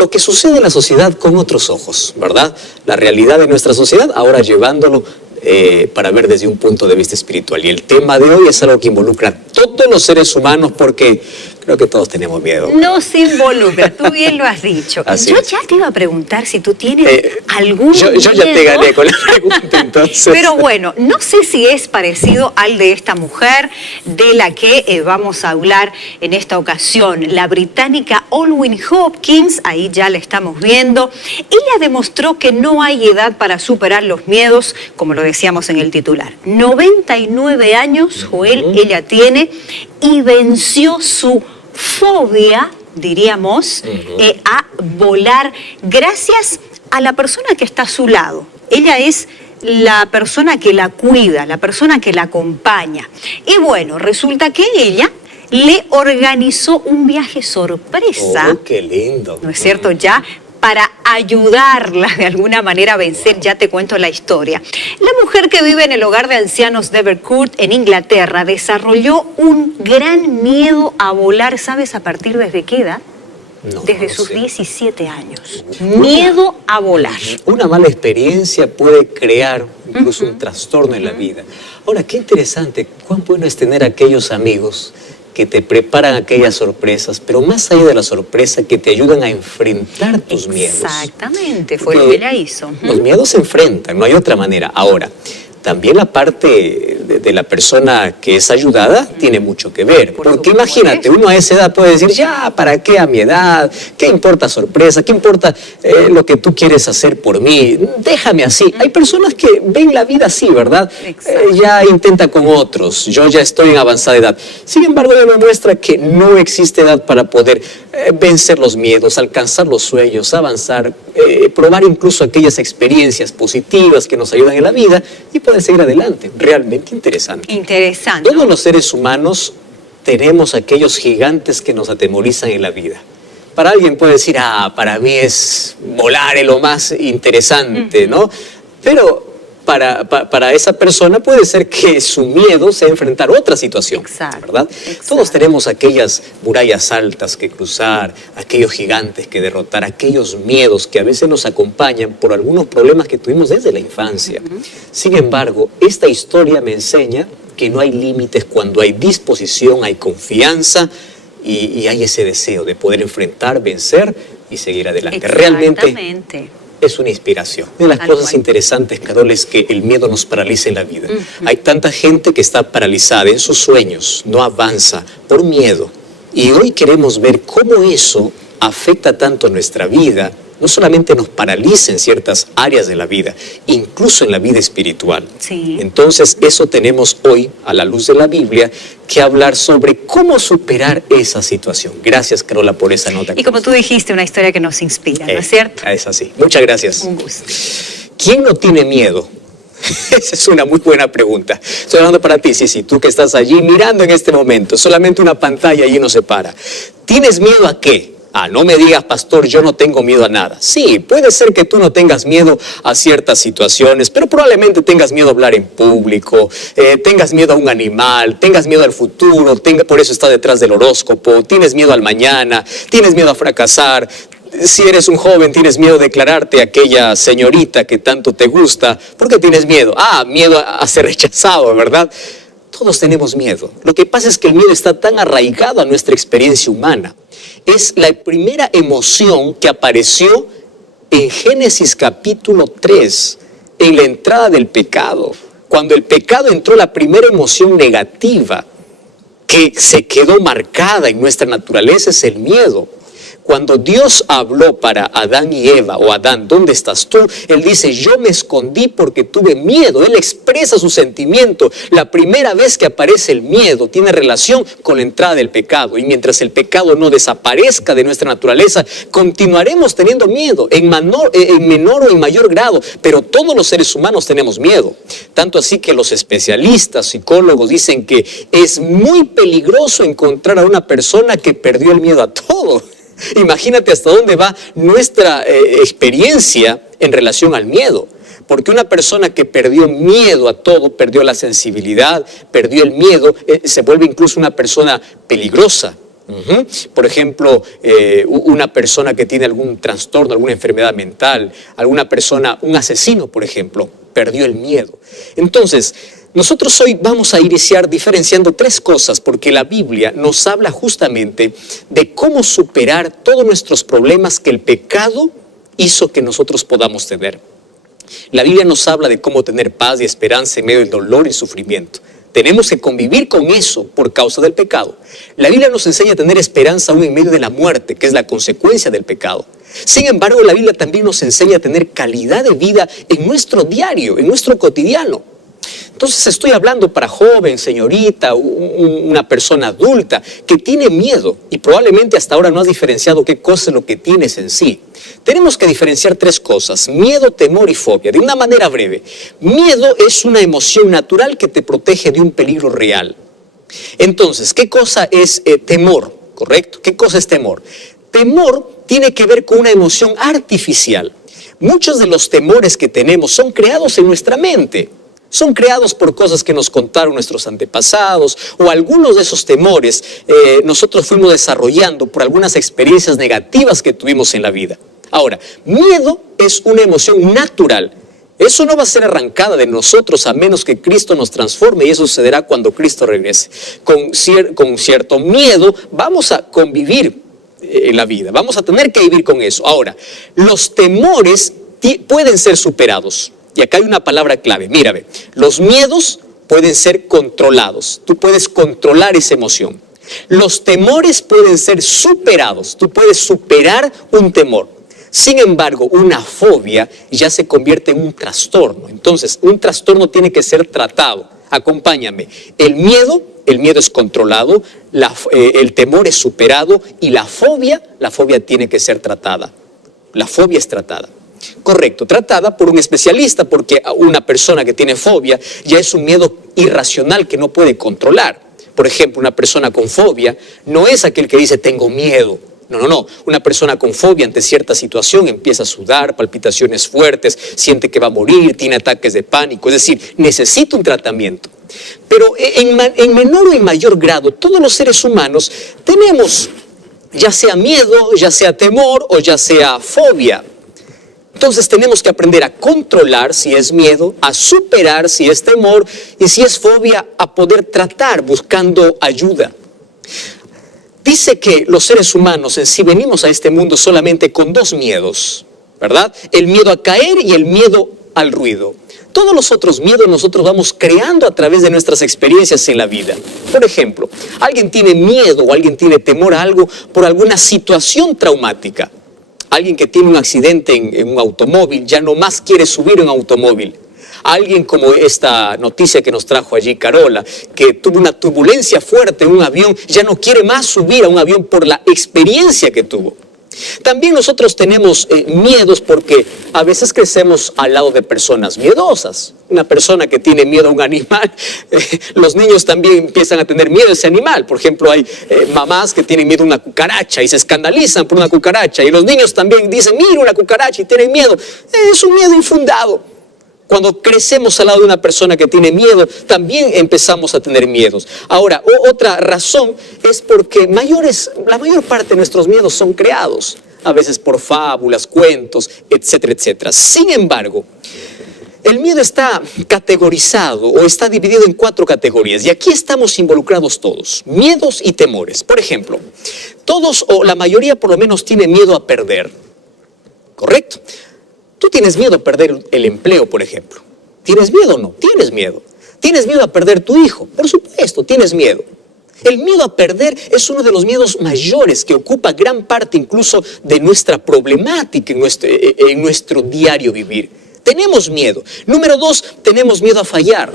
lo que sucede en la sociedad con otros ojos, ¿verdad? La realidad de nuestra sociedad, ahora llevándolo para ver desde un punto de vista espiritual. Y el tema de hoy es algo que involucra a todos los seres humanos porque creo que todos tenemos miedo. Nos involucra, tú bien lo has dicho. Así yo es. ya te iba a preguntar si tú tienes algún yo ya te miedo. gané con la pregunta, entonces. Pero bueno, no sé si es parecido al de esta mujer de la que vamos a hablar en esta ocasión, la británica Olwyn Hopkins, ahí ya la estamos viendo. Ella demostró que no hay edad para superar los miedos, como lo decíamos en el titular. 99 años, Joel, ella tiene, y venció su fobia, diríamos, a volar gracias a la persona que está a su lado. Ella es la persona que la cuida, la persona que la acompaña. Y bueno, resulta que ella le organizó un viaje sorpresa. ¡Oh, qué lindo! ¿No es cierto? Ya para ayudarla de alguna manera a vencer, ya te cuento la historia. La mujer que vive en el hogar de ancianos de Evercourt, en Inglaterra, desarrolló un gran miedo a volar. ¿Sabes a partir desde qué edad? No, Desde no sus sé. 17 años. Miedo a volar. Una mala experiencia puede crear incluso un trastorno en la vida. Ahora, qué interesante, cuán bueno es tener aquellos amigos que te preparan aquellas sorpresas, pero más allá de la sorpresa, que te ayudan a enfrentar tus miedos. Exactamente, fue lo que ella hizo. Los miedos se enfrentan, no hay otra manera. Ahora, también la parte de la persona que es ayudada tiene mucho que ver. Por Porque supuesto. imagínate, uno a esa edad puede decir, ya, ¿para qué a mi edad? ¿Qué importa sorpresa? ¿Qué importa lo que tú quieres hacer por mí? Déjame así. Hay personas que ven la vida así, ¿verdad? Ya intenta con otros, yo ya estoy en avanzada edad. Sin embargo, ella demuestra que no existe edad para poder vencer los miedos, alcanzar los sueños, avanzar, probar incluso aquellas experiencias positivas que nos ayudan en la vida y poder seguir adelante. Realmente interesante. Interesante. Todos los seres humanos tenemos aquellos gigantes que nos atemorizan en la vida. Para alguien puede decir, para mí es volar es lo más interesante, ¿no? Pero para esa persona puede ser que su miedo sea enfrentar otra situación, ¿verdad? Todos tenemos aquellas murallas altas que cruzar, aquellos gigantes que derrotar, aquellos miedos que a veces nos acompañan por algunos problemas que tuvimos desde la infancia. Sin embargo, esta historia me enseña que no hay límites cuando hay disposición, hay confianza y hay ese deseo de poder enfrentar, vencer y seguir adelante. Realmente es una inspiración. Una de las cosas interesantes, Carol, es que el miedo nos paraliza en la vida. Hay tanta gente que está paralizada en sus sueños, no avanza por miedo. Y hoy queremos ver cómo eso afecta tanto a nuestra vida. No solamente nos paraliza en ciertas áreas de la vida, incluso en la vida espiritual. Entonces, eso tenemos hoy, a la luz de la Biblia, que hablar sobre cómo superar esa situación. Gracias, Carola, por esa nota. Y como tú dijiste, una historia que nos inspira, ¿no es cierto? Es así. Muchas gracias. Un gusto. ¿Quién no tiene miedo? Esa es una muy buena pregunta. Estoy hablando para ti, sí, tú que estás allí mirando en este momento. Solamente una pantalla allí nos separa. ¿Tienes miedo a qué? No me digas, pastor, yo no tengo miedo a nada. Sí, puede ser que tú no tengas miedo a ciertas situaciones, pero probablemente tengas miedo a hablar en público, tengas miedo a un animal, tengas miedo al futuro, por eso está detrás del horóscopo, tienes miedo al mañana, tienes miedo a fracasar. Si eres un joven, tienes miedo de declararte a aquella señorita que tanto te gusta. ¿Por qué tienes miedo? Miedo a ser rechazado, ¿verdad? Todos tenemos miedo. Lo que pasa es que el miedo está tan arraigado a nuestra experiencia humana. Es la primera emoción que apareció en Génesis capítulo 3, en la entrada del pecado. Cuando el pecado entró, la primera emoción negativa que se quedó marcada en nuestra naturaleza es el miedo. Cuando Dios habló para Adán y Eva, o Adán, ¿dónde estás tú? Él dice, yo me escondí porque tuve miedo. Él expresa su sentimiento. La primera vez que aparece el miedo tiene relación con la entrada del pecado. Y mientras el pecado no desaparezca de nuestra naturaleza, continuaremos teniendo miedo en menor o en mayor grado. Pero todos los seres humanos tenemos miedo. Tanto así que los especialistas, psicólogos, dicen que es muy peligroso encontrar a una persona que perdió el miedo a todo. Imagínate hasta dónde va nuestra experiencia en relación al miedo. Porque una persona que perdió miedo a todo, perdió la sensibilidad, perdió el miedo, se vuelve incluso una persona peligrosa. Por ejemplo, una persona que tiene algún trastorno, alguna enfermedad mental, alguna persona, un asesino, por ejemplo, perdió el miedo. Entonces, nosotros hoy vamos a iniciar diferenciando tres cosas, porque la Biblia nos habla justamente de cómo superar todos nuestros problemas que el pecado hizo que nosotros podamos tener. La Biblia nos habla de cómo tener paz y esperanza en medio del dolor y sufrimiento. Tenemos que convivir con eso por causa del pecado. La Biblia nos enseña a tener esperanza aún en medio de la muerte, que es la consecuencia del pecado. Sin embargo, la Biblia también nos enseña a tener calidad de vida en nuestro diario, en nuestro cotidiano. Entonces estoy hablando para joven, señorita, una persona adulta que tiene miedo y probablemente hasta ahora no has diferenciado qué cosa es lo que tienes en sí. Tenemos que diferenciar tres cosas: miedo, temor y fobia. De una manera breve, miedo es una emoción natural que te protege de un peligro real. Entonces, ¿qué cosa es temor? ¿Correcto? ¿Qué cosa es temor? Temor tiene que ver con una emoción artificial. Muchos de los temores que tenemos son creados en nuestra mente. Son creados por cosas que nos contaron nuestros antepasados, o algunos de esos temores nosotros fuimos desarrollando por algunas experiencias negativas que tuvimos en la vida. Ahora, miedo es una emoción natural. Eso no va a ser arrancada de nosotros a menos que Cristo nos transforme, y eso sucederá cuando Cristo regrese. Con cierto miedo vamos a convivir en la vida, vamos a tener que vivir con eso. Ahora, los temores pueden ser superados. Y acá hay una palabra clave. Mírame, los miedos pueden ser controlados. Tú puedes controlar esa emoción. Los temores pueden ser superados. Tú puedes superar un temor. Sin embargo, una fobia ya se convierte en un trastorno. Entonces, un trastorno tiene que ser tratado. Acompáñame. El miedo es controlado, el temor es superado, y la fobia tiene que ser tratada. La fobia es tratada. Correcto, tratada por un especialista, porque una persona que tiene fobia ya es un miedo irracional que no puede controlar. Por ejemplo, una persona con fobia no es aquel que dice tengo miedo. No. Una persona con fobia ante cierta situación empieza a sudar, palpitaciones fuertes, siente que va a morir, tiene ataques de pánico. Es decir, necesita un tratamiento. Pero en menor o en mayor grado, todos los seres humanos tenemos ya sea miedo, ya sea temor o ya sea fobia. Entonces tenemos que aprender a controlar si es miedo, a superar si es temor, y si es fobia, a poder tratar buscando ayuda. Dice que los seres humanos en sí venimos a este mundo solamente con dos miedos, ¿verdad? El miedo a caer y el miedo al ruido. Todos los otros miedos nosotros vamos creando a través de nuestras experiencias en la vida. Por ejemplo, alguien tiene miedo o alguien tiene temor a algo por alguna situación traumática. Alguien que tiene un accidente en un automóvil ya no más quiere subir a un automóvil. Alguien como esta noticia que nos trajo allí Carola, que tuvo una turbulencia fuerte en un avión, ya no quiere más subir a un avión por la experiencia que tuvo. También nosotros tenemos miedos porque a veces crecemos al lado de personas miedosas. Una persona que tiene miedo a un animal, los niños también empiezan a tener miedo a ese animal. Por ejemplo, hay mamás que tienen miedo a una cucaracha y se escandalizan por una cucaracha. Y los niños también dicen, mira una cucaracha, y tienen miedo. Es un miedo infundado. Cuando crecemos al lado de una persona que tiene miedo, también empezamos a tener miedos. Ahora, otra razón es porque la mayor parte de nuestros miedos son creados, a veces por fábulas, cuentos, etcétera, etcétera. Sin embargo, el miedo está categorizado o está dividido en 4 categorías, y aquí estamos involucrados todos: miedos y temores. Por ejemplo, todos o la mayoría por lo menos tiene miedo a perder, ¿correcto? Tú tienes miedo a perder el empleo, por ejemplo. ¿Tienes miedo o no? Tienes miedo. ¿Tienes miedo a perder tu hijo? Por supuesto, tienes miedo. El miedo a perder es uno de los miedos mayores que ocupa gran parte incluso de nuestra problemática en nuestro diario vivir. Tenemos miedo. Número 2, tenemos miedo a fallar.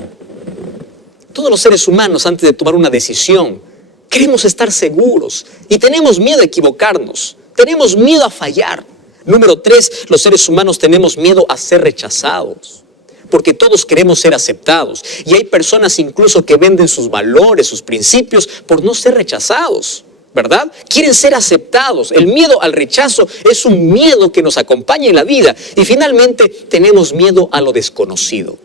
Todos los seres humanos, antes de tomar una decisión, queremos estar seguros y tenemos miedo a equivocarnos. Tenemos miedo a fallar. Número 3, los seres humanos tenemos miedo a ser rechazados, porque todos queremos ser aceptados. Y hay personas incluso que venden sus valores, sus principios, por no ser rechazados, ¿verdad? Quieren ser aceptados. El miedo al rechazo es un miedo que nos acompaña en la vida. Y finalmente tenemos miedo a lo desconocido.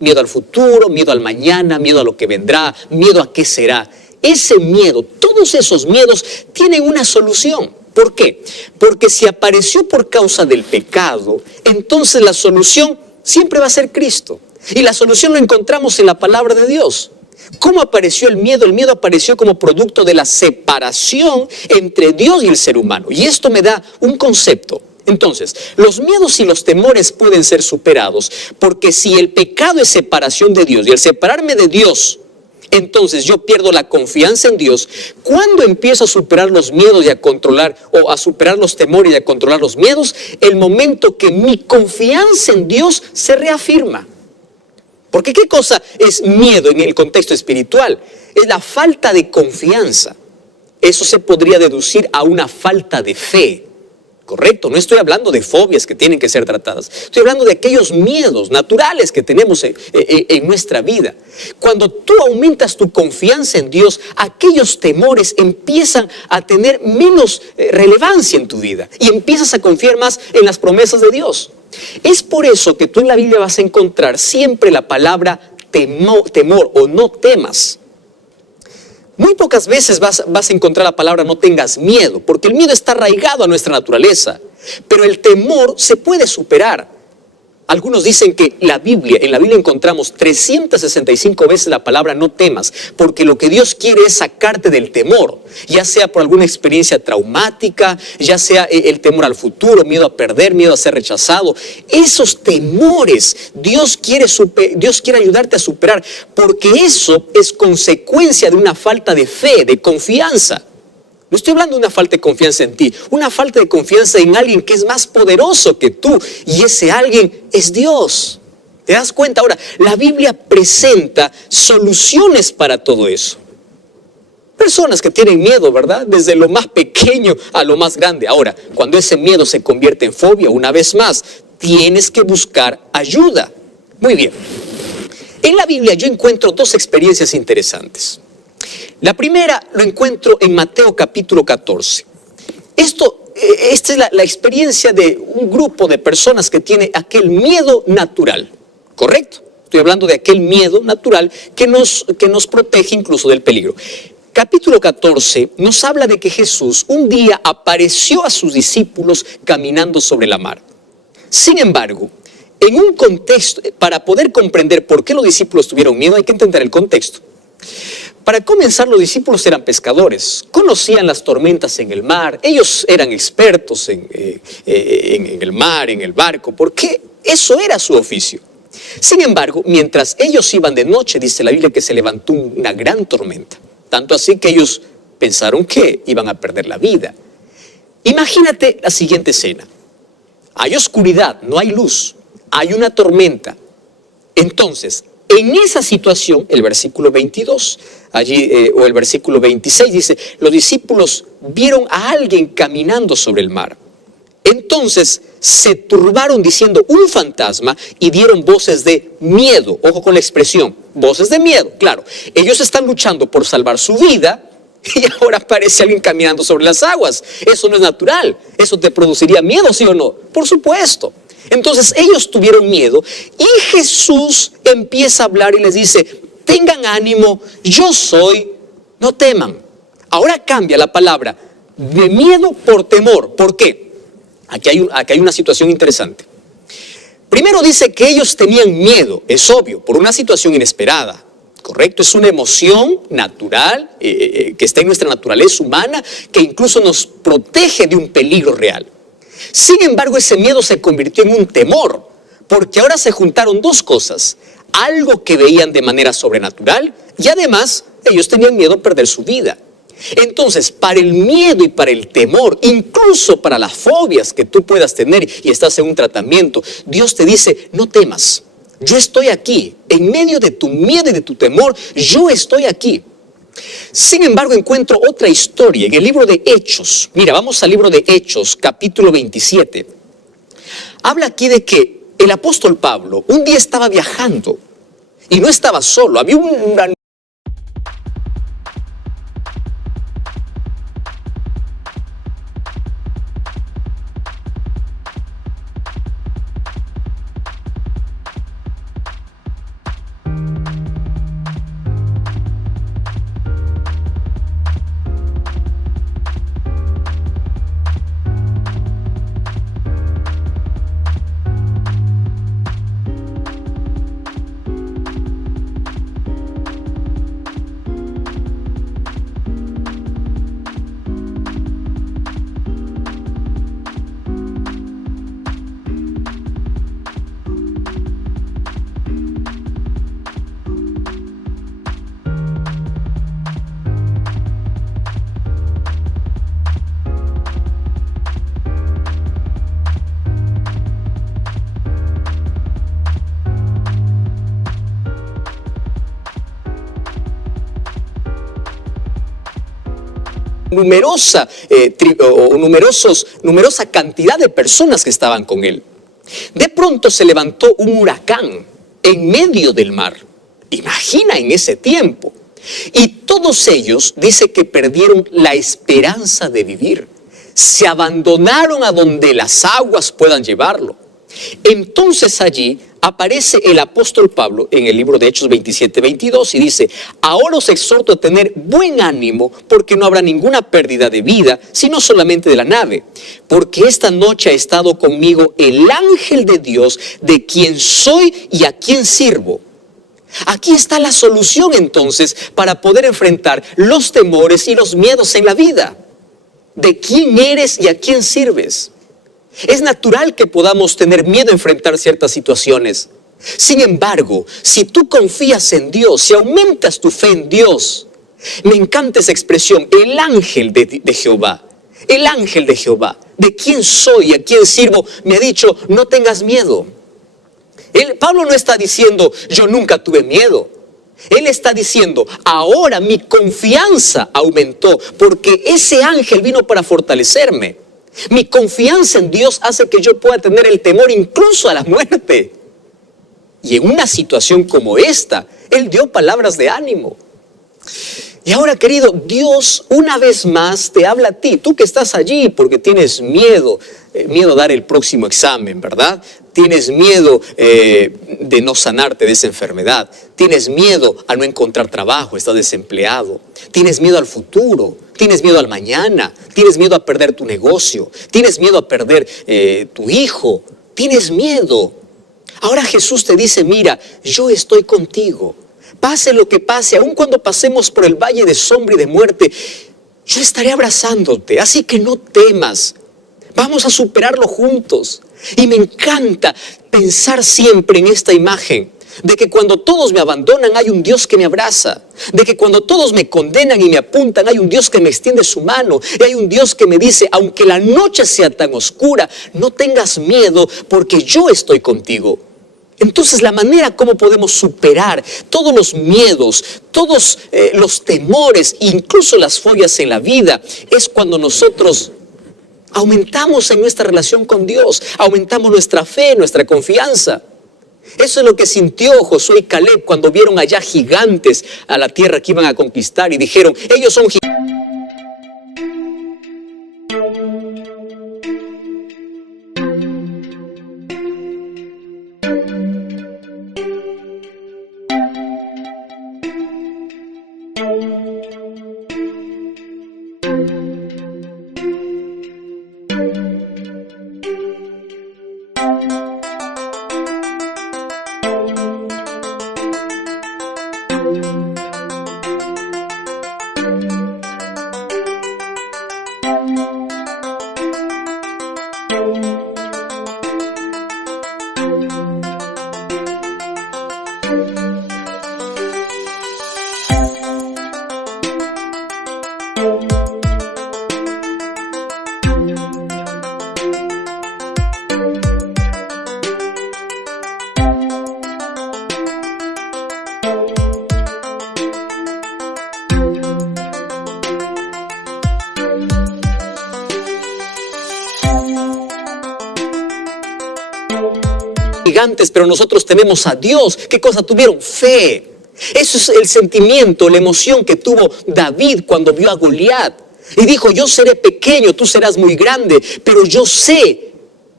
Miedo al futuro, miedo al mañana, miedo a lo que vendrá, miedo a qué será. ese miedo, todos esos miedos tienen una solución. ¿Por qué? Porque si apareció por causa del pecado, entonces la solución siempre va a ser Cristo. Y la solución lo encontramos en la palabra de Dios. ¿Cómo apareció el miedo? El miedo apareció como producto de la separación entre Dios y el ser humano. Y esto me da un concepto. Entonces, los miedos y los temores pueden ser superados, porque si el pecado es separación de Dios y al separarme de Dios, entonces yo pierdo la confianza en Dios. ¿Cuándo empiezo a superar los miedos y a controlar, o a superar los temores y a controlar los miedos? El momento que mi confianza en Dios se reafirma. Porque ¿qué cosa es miedo en el contexto espiritual? Es la falta de confianza. Eso se podría deducir a una falta de fe. Correcto, no estoy hablando de fobias que tienen que ser tratadas. Estoy hablando de aquellos miedos naturales que tenemos en nuestra vida. Cuando tú aumentas tu confianza en Dios, aquellos temores empiezan a tener menos relevancia en tu vida y empiezas a confiar más en las promesas de Dios. Es por eso que tú en la Biblia vas a encontrar siempre la palabra temor o no temas. Muy pocas veces vas a encontrar la palabra no tengas miedo, porque el miedo está arraigado a nuestra naturaleza, pero el temor se puede superar. Algunos dicen que en la Biblia encontramos 365 veces la palabra no temas, porque lo que Dios quiere es sacarte del temor, ya sea por alguna experiencia traumática, ya sea el temor al futuro, miedo a perder, miedo a ser rechazado. Esos temores Dios quiere ayudarte a superar, porque eso es consecuencia de una falta de fe, de confianza. No estoy hablando de una falta de confianza en ti, una falta de confianza en alguien que es más poderoso que tú, y ese alguien es Dios. ¿Te das cuenta? Ahora, la Biblia presenta soluciones para todo eso. Personas que tienen miedo, ¿verdad? Desde lo más pequeño a lo más grande. Ahora, cuando ese miedo se convierte en fobia, una vez más, tienes que buscar ayuda. Muy bien. En la Biblia yo encuentro dos experiencias interesantes. La primera lo encuentro en Mateo capítulo 14. Esta es la experiencia de un grupo de personas que tiene aquel miedo natural, ¿correcto? Estoy hablando de aquel miedo natural que nos protege incluso del peligro. Capítulo 14 nos habla de que Jesús un día apareció a sus discípulos caminando sobre la mar. Sin embargo, en un contexto, para poder comprender por qué los discípulos tuvieron miedo, hay que entender el contexto. Para comenzar, los discípulos eran pescadores, conocían las tormentas en el mar, ellos eran expertos en el mar, en el barco, porque eso era su oficio. Sin embargo, mientras ellos iban de noche, dice la Biblia que se levantó una gran tormenta, tanto así que ellos pensaron que iban a perder la vida. Imagínate la siguiente escena: hay oscuridad, no hay luz, hay una tormenta. Entonces, en esa situación, el versículo 22, o el versículo 26 dice, los discípulos vieron a alguien caminando sobre el mar. Entonces se turbaron diciendo un fantasma y dieron voces de miedo. Ojo con la expresión, voces de miedo. Claro, ellos están luchando por salvar su vida y ahora aparece alguien caminando sobre las aguas. Eso no es natural. ¿Eso te produciría miedo, sí o no? Por supuesto. Entonces ellos tuvieron miedo y Jesús empieza a hablar y les dice, tengan ánimo, yo soy, no teman. Ahora cambia la palabra de miedo por temor. ¿Por qué? Aquí hay una situación interesante. Primero dice que ellos tenían miedo, es obvio, por una situación inesperada. ¿Correcto? Es una emoción natural que está en nuestra naturaleza humana, que incluso nos protege de un peligro real. Sin embargo, ese miedo se convirtió en un temor, porque ahora se juntaron dos cosas: algo que veían de manera sobrenatural y además ellos tenían miedo a perder su vida. Entonces, para el miedo y para el temor, incluso para las fobias que tú puedas tener y estás en un tratamiento, Dios te dice, no temas, yo estoy aquí, en medio de tu miedo y de tu temor, yo estoy aquí. Sin embargo, encuentro otra historia en el libro de Hechos. Mira, vamos al libro de Hechos, capítulo 27. Habla aquí de que el apóstol Pablo un día estaba viajando y no estaba solo, había una... numerosa cantidad de personas que estaban con él. De pronto se levantó un huracán en medio del mar. Imagina en ese tiempo. Y todos ellos, dice que perdieron la esperanza de vivir. Se abandonaron a donde las aguas puedan llevarlo. Entonces allí aparece el apóstol Pablo en el libro de Hechos 27-22 y dice: ahora os exhorto a tener buen ánimo, porque no habrá ninguna pérdida de vida, sino solamente de la nave. Porque esta noche ha estado conmigo el ángel de Dios, de quien soy y a quien sirvo. Aquí está la solución entonces para poder enfrentar los temores y los miedos en la vida. ¿De quién eres y a quién sirves? Es natural que podamos tener miedo a enfrentar ciertas situaciones. Sin embargo, si tú confías en Dios, si aumentas tu fe en Dios, me encanta esa expresión, el ángel de Jehová. El ángel de Jehová, de quién soy y a quién sirvo, me ha dicho: no tengas miedo. Pablo no está diciendo: yo nunca tuve miedo. Él está diciendo: ahora mi confianza aumentó, porque ese ángel vino para fortalecerme. Mi confianza en Dios hace que yo pueda tener el temor incluso a la muerte. Y en una situación como esta, Él dio palabras de ánimo. Y ahora, querido, Dios una vez más te habla a ti, tú que estás allí porque tienes miedo a dar el próximo examen, ¿verdad? Tienes miedo de no sanarte de esa enfermedad. Tienes miedo a no encontrar trabajo, estás desempleado. Tienes miedo al futuro, tienes miedo al mañana, tienes miedo a perder tu negocio, tienes miedo a perder tu hijo, tienes miedo. Ahora Jesús te dice: mira, yo estoy contigo. Pase lo que pase, aun cuando pasemos por el valle de sombra y de muerte, yo estaré abrazándote, así que no temas. Vamos a superarlo juntos. Y me encanta pensar siempre en esta imagen de que cuando todos me abandonan hay un Dios que me abraza, de que cuando todos me condenan y me apuntan hay un Dios que me extiende su mano, y hay un Dios que me dice: aunque la noche sea tan oscura, no tengas miedo porque yo estoy contigo. Entonces, la manera como podemos superar todos los miedos, todos los temores, incluso las fobias en la vida, es cuando nosotros aumentamos en nuestra relación con Dios, aumentamos nuestra fe, nuestra confianza. Eso es lo que sintió Josué y Caleb cuando vieron allá gigantes a la tierra que iban a conquistar y dijeron: ellos son gigantes. Gigantes, pero nosotros tenemos a Dios. ¿Qué cosa tuvieron? Fe. Eso es el sentimiento, la emoción que tuvo David cuando vio a Goliat. Y dijo: yo seré pequeño, tú serás muy grande, pero yo sé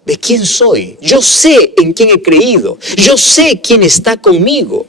de quién soy. Yo sé en quién he creído. Yo sé quién está conmigo.